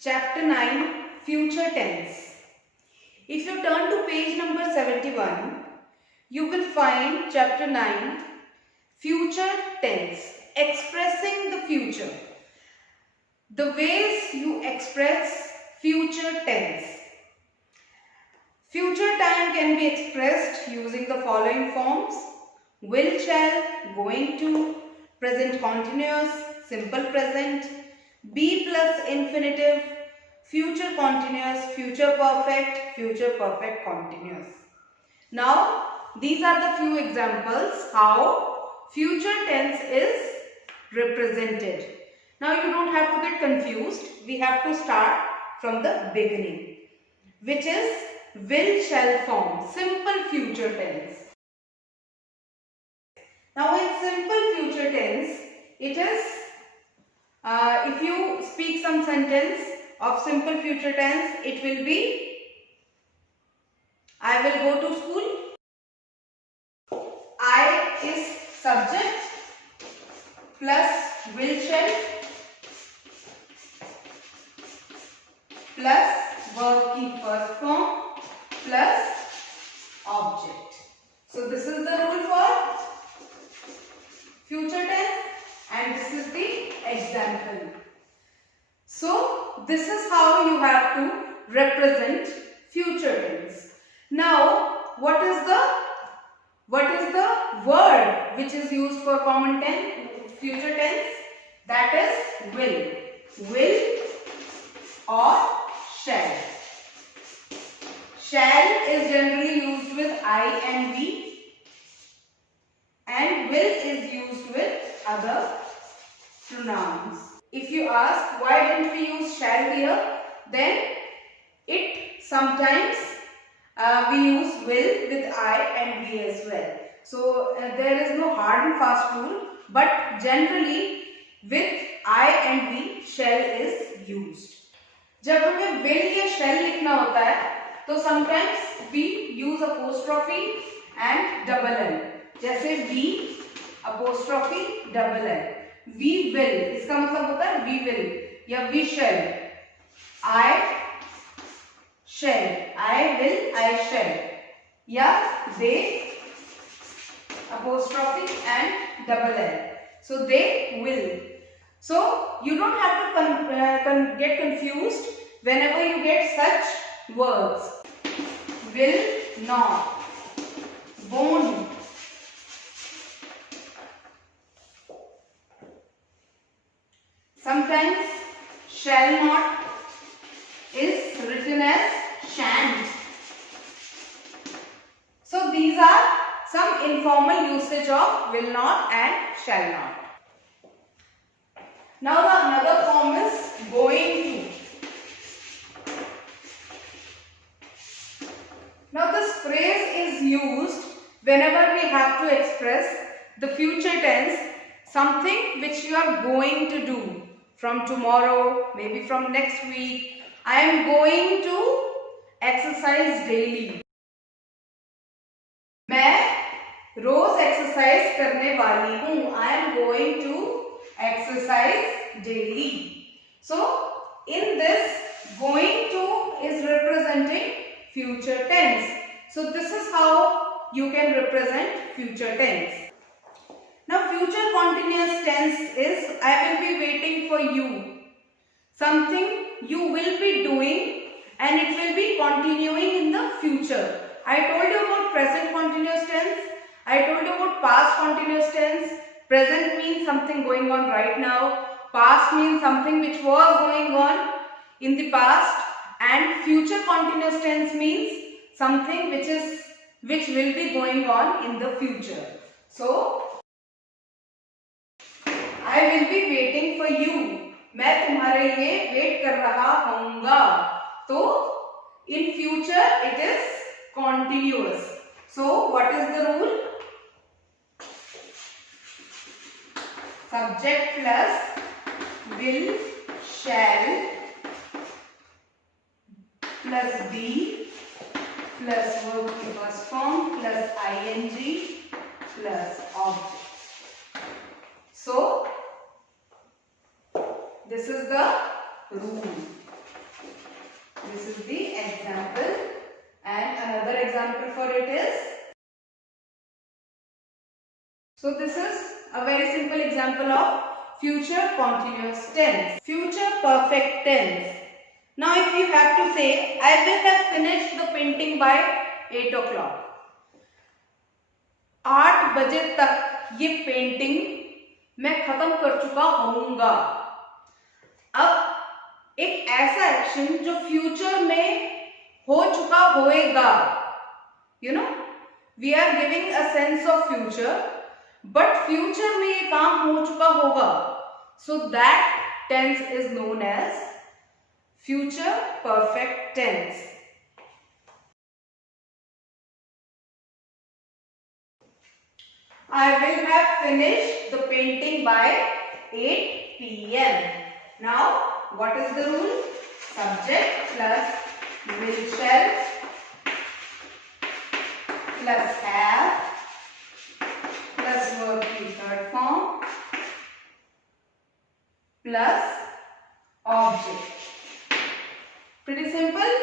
Chapter 9, Future Tense. If you turn to page number 71, you will find Chapter 9, Future Tense, expressing the future. The ways you express future tense. Future time can be expressed using the following forms: will, shall, going to, present continuous, simple present, be plus infinitive, future continuous, future perfect continuous. Now, these are the few examples how future tense is represented. Now, you don't have to get confused. We have to start from the beginning, which is will, shall form, simple future tense. Now, in simple future tense, it is, if you speak some sentence of simple future tense, it will be, I will go to school. I is subject plus will, shall plus verb की first form plus object. So this is the rule for future tense and this is the example. So this is how you have to represent future tense. Now what is the word which is used for common tense, future tense? That is will or shall. Shall is generally used with I and we, and will is used with other pronouns. If you ask why didn't we use shall here, then it sometimes we use will with I and we as well. So there is no hard and fast rule, but generally with I and we shall is used. जब हमें will या shall लिखना होता है तो sometimes we use apostrophe and double L. जैसे we apostrophe double L. We will, इसका मतलब होता है we will या we shall. I shall, I will, I shall. या they apostrophe and double L. So they will. So you don't have to get confused whenever you get such words. Will not, won't. Sometimes shall not is written as shan't. So these are some informal usage of will not and shall not. Now the another form is going to. Now this phrase is used whenever we have to express the future tense, something which you are going to do from tomorrow, maybe from next week. I am going to exercise daily. मैं रोज exercise करने वाली हूँ. I am going to exercise daily. So in this, going to is representing future tense. So this is how you can represent future tense. Now future continuous tense is I will be waiting for you. Something you will be doing and it will be continuing in the future. I told you about present continuous tense. I told you about past continuous tense. Present means something going on right now. Past means something which was going on in the past. And future continuous tense means something which will be going on in the future. So I will be waiting for you. मैं तुम्हारे लिए wait कर रहा हूँगा. तो in future it is continuous. So what is the rule? Subject plus will, shall plus be plus verb की first form plus ing plus object. So this is the rule. This is the example, and another example for it is, so this is a very simple example of future continuous tense, future perfect tense. Now if you have to say, I will have finished the painting by 8 o'clock. 8 बजे तक ये painting मैं खत्म कर चुका होऊंगा. अब एक ऐसा एक्शन जो फ्यूचर में हो चुका होएगा, you know, we are giving a sense of future, but future में ये काम हो चुका होगा, so that tense is known as future perfect tense. I will have finished the painting by 8 p.m. Now, what is the rule? Subject plus will, shall plus have plus verb in third form plus object. Pretty simple.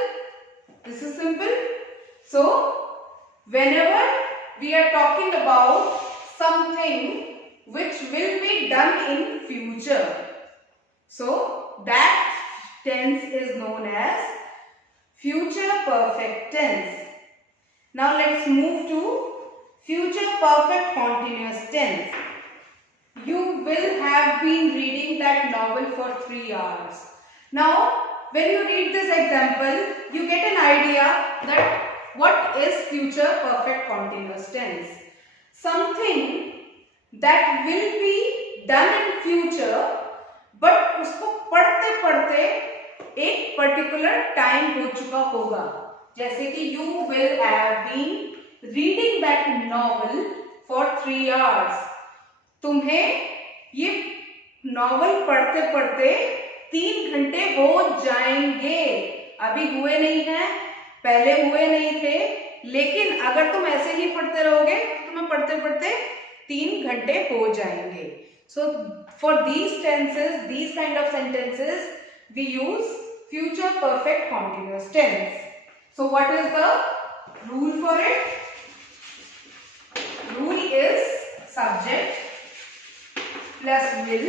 This is simple. So, whenever we are talking about something which will be done in future, so that tense is known as future perfect tense. Now let's move to future perfect continuous tense. You will have been reading that novel for 3 hours. Now, when you read this example, you get an idea that what is future perfect continuous tense. Something that will be done in future, but उसको पढ़ते पढ़ते एक particular time हो चुका होगा. जैसे कि you will have been reading that novel for 3 hours. तुम्हें ये नॉवल पढ़ते पढ़ते 3 घंटे हो जाएंगे. अभी हुए नहीं हैं, पहले हुए नहीं थे, लेकिन अगर तुम ऐसे ही पढ़ते रहोगे तो तुम्हें पढ़ते पढ़ते 3 घंटे हो जाएंगे. So for these tenses, these kind of sentences, we use future perfect continuous tense. So what is the rule for it? Rule is subject plus will,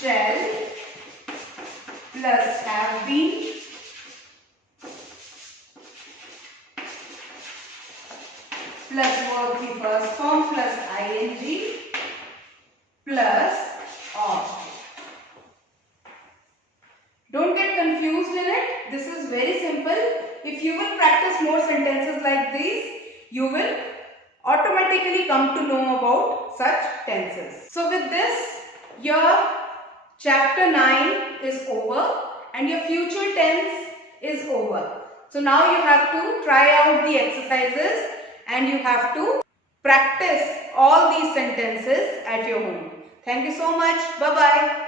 shall plus have been plus verb की first form plus ing plus object. Don't get confused in it. This is very simple. If you will practice more sentences like these, you will automatically come to know about such tenses. So with this, your chapter 9 is over and your future tense is over. So now you have to try out the exercises and you have to practice all these sentences at your home. Thank you so much. Bye bye.